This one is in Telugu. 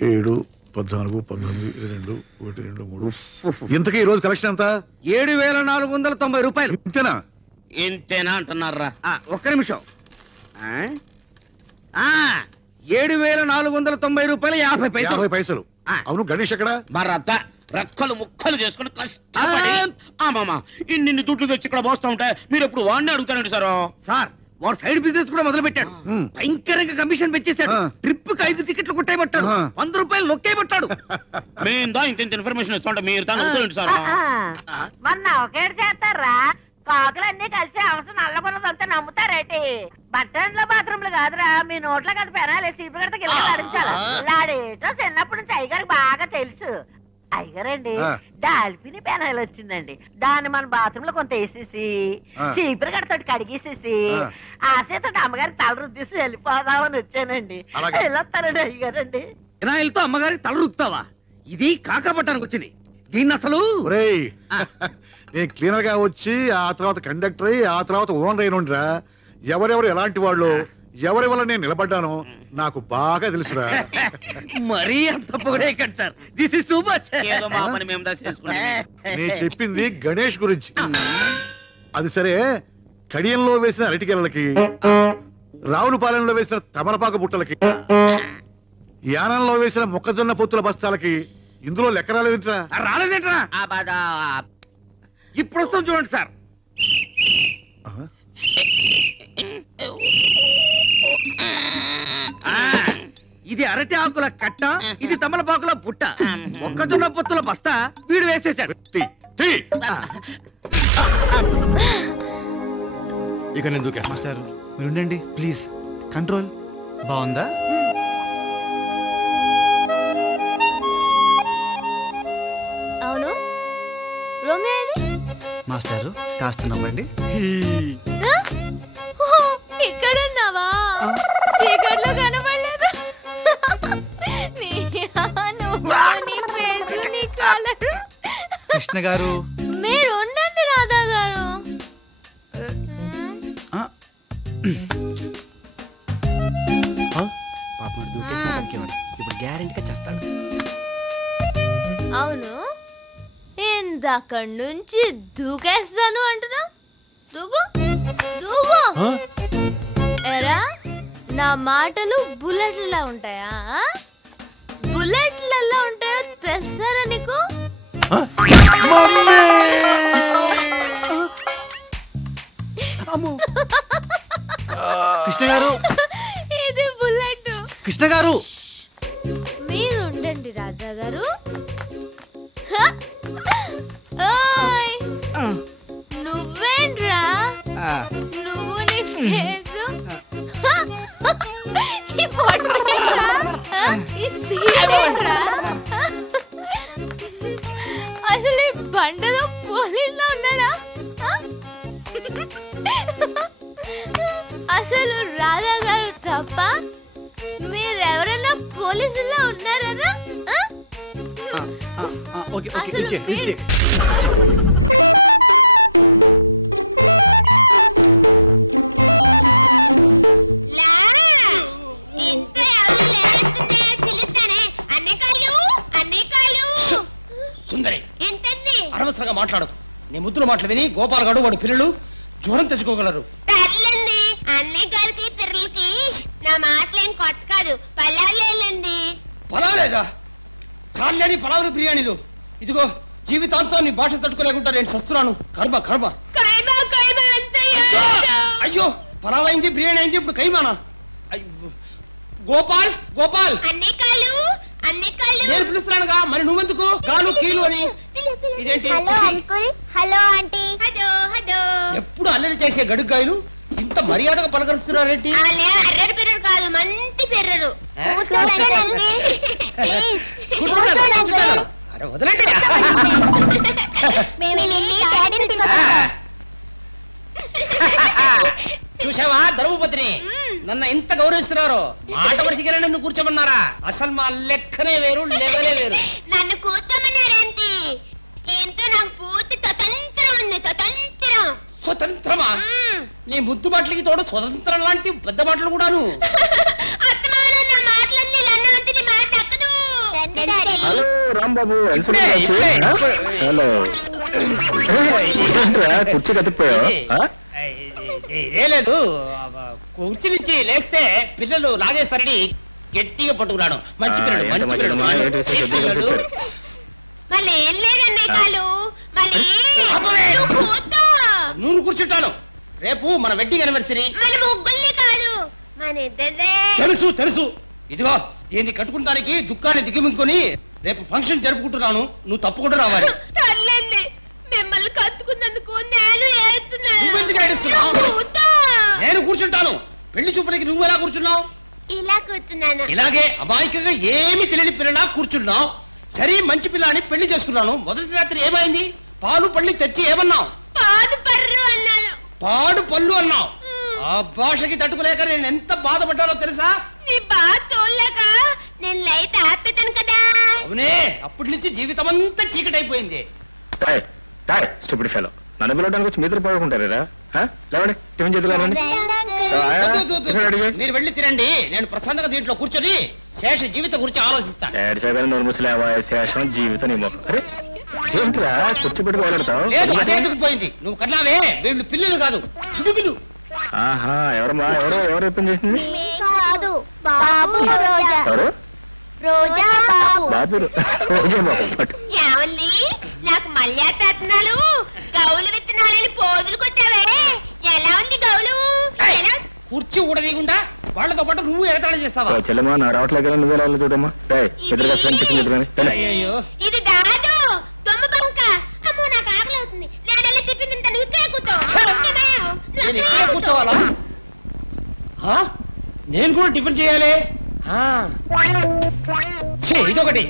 7, 14, 19, 22, 1, 2, 3. ఇంతకీ ఈ రోజు కలెక్షన్ ఎంత? 7,490 రూపాయలు. ఇంతేనా? ఇంతేనా అంటున్నారా? ఒక్క నిమిషం. 7,490 రూపాయలు 50 పైసలు. 50 పైసలు. అవును, గణేష్ ఎక్కడ? మరత రెక్కలు ముక్కలు చేసుకుని కష్టపడి ఇన్ని దుడ్లు తెచ్చి ఇక్కడ పోస్తా ఉంటే మీరు ఎప్పుడు వాడిని అడుగుతానండి సార్. వాడు సైడ్ బిజినెస్ కూడా మొదలు పెట్టాడు. భయంకరంగా కమిషన్ పెంచేశాడు. ట్రిప్ కి 5 టికెట్లు కొట్టేయబట్టాడు. 100 రూపాయలు నొక్కేయబట్టాడు. మేము ఇంత ఇన్ఫర్మేషన్ ఇస్తుంటే మీరు తాను అవుతారండి సార్. మొన్న ఒకేడు చేస్తారా? కాకులన్నీ కలిసి అవసరం నల్లగొన్నదంతా నమ్ముతారేటి? బట్టన్లో బాత్రూమ్లు కాదురా, మీ నోట్లో కదా పెనాలి. సీపు గడతకి ఆడించాలి. లాడేటో చిన్నప్పటి నుంచి అయ్యగారికి బాగా తెలుసు. అయ్యగారండి, డాల్ఫిని పెనాయిల్ వచ్చిందండి. దాన్ని మన బాత్రూమ్ లో కొంత వేసేసి చీపురు గడతోటి కడిగేసేసి ఆశతో అమ్మగారికి తల రుద్దేసి వెళ్ళిపోదామని వచ్చానండి. వెళ్ళొస్తారండి అయ్యగారండి. పెనాయిల్తో అమ్మగారికి తల రుద్దుతావా? ఇది కాకపట్టానికి వచ్చింది. దీన్ని అసలు నేను క్లీనర్ గా వచ్చి ఆ తర్వాత కండక్టర్ అయ్యి ఆ తర్వాత ఓనర్ అయినరా. ఎవరెవరు ఎలాంటి వాళ్ళు, ఎవరి వల్ల నేను నిలబడ్డానో నాకు బాగా తెలుసురా. మరీ అంత పొగడేయకండి sir. This is too much. నేను చెప్పింది గణేష్ గురించి. అది సరే, కడియంలో వేసిన అరటికెలకి, రావులపాలెంలో వేసిన తమలపాకు బుట్టలకి, యానంలో వేసిన మొక్కజొన్న పొత్తుల బస్తాలకి ఇందులో లెక్క రాలేదేంట్రా? రాలేదేంట్రా? ఇప్పుడు వస్తాం చూడండి సార్. ఇది అరటి ఆకుల కట్ట, ఇది తమలపాకుల పుట్ట, మొక్కజొన్న పొత్తుల బస్తా వీడు వేసేసాడు. ఇక నేను దూకా. మాస్టర్ మీరు ఉండండి ప్లీజ్. కంట్రోల్ బాగుందా? అవును, మాస్టారు కాస్త నవ్వండి. ఇక్కడున్నావా? చీకట్లో కనబడలేదు. కృష్ణ గారు మీరు ఉండండి. రాధా గారు అవును, ఇందక్కడి నుంచి దూకేస్తాను అంటున్నా. దూకు దూకు. ఎరా, నా మాటలు బుల్లెట్లా ఉంటాయా? బుల్లెట్లలో ఉంటాయో తెస్తారా నీకు? కృష్ణ గారు, ఇది బుల్లెట్. కృష్ణ గారు మీరు ఉండండి రాజా గారు. నువ్వేంట్రా? నువ్వు నీ ఫేసు ఈ పొట్టేంట్రా? ఈ సీరేంట్రా? అసలు ఈ బండలో పోలీసులో ఉన్నాడా? అసలు రాధా గారు తప్ప మీరెవరైనా పోలీసుల్లో ఉన్నారా? అనవసరంగా మాట్లాడకు. నీ ముద్దులు మాట్లాడని గోపాల్ గడు వాడు పిల్లలు జ్వరం తెచ్చుకోగలరు. అన్నయ్య గారికి పిల్లలకి నా మాటలేం కొత్త కాదు. పలాలేండి. పలాలేదా? చాలని పలావులు బిర్యానీలు. ఇదిగో జీవితాంతం నీ భాష తట్టుకోలేకుండా నేను సస్తున్నాను. కర్మ కర్మ. అయ్యో, పలావైంది, బిర్యానీ అయింది, ఇప్పుడు కైమానా? గోపాల్ గోపాల్ నేను పిలుస్తున్నానుగా, మరి నువ్వెందుకు కాలు కీలు అని? ఇదేంటి? Hello aunty. ఎప్పుడు అల్లరి చేసే గడుగ్గాయలు ఇంత మర్యాదగా పలకరిస్తున్నారేంటి? అర్రరు పెర్రరు కాదు, మంచి పెర్రరు. అరే వదలండి. చూసావా ధర్మపత్ని, నన్ను ఎంత గౌరవిస్తున్నారు. మాట వరకిగా నన్ను కూర్చోమన్నారా? అసలు మా లెక్కనే వేరు, లెవెలే వేరు. నన్ను కూర్చోమన్నారేంటి? ఏంటో నాకు పూర్తి స్వతంత్రం ఉంది. స్వతంత్రమా? నీ ముద్దు మాటలకి తోడు స్వతంత్రం లాంటి పెద్ద మాటలు కూడాను. హలో రాంబాబు ఇప్పుడే, ఇప్పుడే. హలో కుర్చీ కతికిపోయావు ఏ లేదు కుర్చీ నుంచి లేస్తే పిల్లలు లాగేస్తారని గట్టిగా పట్టుకున్నాను. మంచి పిల్లలు మంచి పిల్లలు మళ్ళీ ఏం లేదన్నయ్య కాలు మళ్ళీ అబ్బవే. నువ్వు కూర్చో. నువ్వు కూర్చుంటాను. రేపు మన వెడ్డింగ్ యానివర్సరీ. మన ముగ్గుల్ని కాదు మన ఇద్దరే. తెలుసు తెలుసు. ఇదిగో దీన్ని కట్టుకుంటానికి దుఃఖాన్ని దిగమించుకొని రేపు ఫంక్షన్ జరుపుకుంటున్నాను. నువ్వు తప్పకుండా రావాలి. తల్లండి మిమ్మల్ని కత్తుకున్నందుకు నేను నువ్వెందుకు ఏడుస్తున్నావు? నేను కూర్చుంటాను. పెళ్లి చూపులకి నువ్వు ఎలా కూర్చున్నావు? ఇలా కూర్చున్నాను. ఇలాగే అమాయకంగా ఏమి తెలియని పిల్లలా కూర్చున్నావు. సరే మంచి పిల్లని పెళ్లి చేసుకున్నాను. మొదటి రాత్రి ఏమైంది? పాలు పళ్ళి తెచ్చి ఏమన్నావు? పాదు పర్రు అన్నాను. పాడు పళ్ళు అన్నావు. ఆ భాషకి తట్టుకోలేక నేను ఎంత బాధపడ్డానో తెలుసా? నీ బాధ తోలేక నేను లైట్ ఆపేతాను కదా. అవునే, అప్పటి నుంచి జీవితం అంతా చీకటైపోయింది. స్టూపిడ్ ఫెలో నన్ను పిలవడానికి వచ్చి మీతో పడుకుంటారా? లేవండి టిఫిన్ చేతులు మీరు వెళ్ళి తినండి. నేను ప్రశాంతంగా దీంట్లో కూర్చొని శేష జీవితం గురించి ఆలోచిస్తాను. శేషం జీవితం నీ మొక్క. అరే ఏంట్రా కుర్చీ పెట్టుకు వెళ్ళడతావు? లేదు అదే ఎదుగుపోయింది. నువ్వు కన్నావే వీళ్ళు పిల్లలు కాదు పిడుగులు. ఆహా ఎవరమ్మా? ఎవరు ఓపెన్ చేసింది? కాదు బాబు రోజా. ఎవరు? రోజా బాబు. బాబు రోజా బాబు. ఏమండి నాకు మల్యాతనాలు గౌలు విత్తనాలని పోదులు కొట్టావే. ఎలా ఉంది గౌలు? ఎలా? కుర్చీ ఊడనీయకుండా వాళ్ళతో పాటు నువ్వు ఎగతాళి చేస్తావా? చెల్లెమ్మా నా రావట్లేదు కదా నువ్వు వెళ్ళాలి చూడమ్మా. ఇద్దరు టిఫిన్ చేతులు అయ్యో ఇది దాదు దొమ్మ పంక. అమ్మో నాకు ఆకలి అవుతుంది. నేను వెళ్ళి టిఫిన్ తింటా. నువ్వు ఇక్కడే కూర్చో. నేను ఇక్కడే కూర్చోవాలా? నేను కూడా టిఫిన్ చేయాలి. ఇదొకటి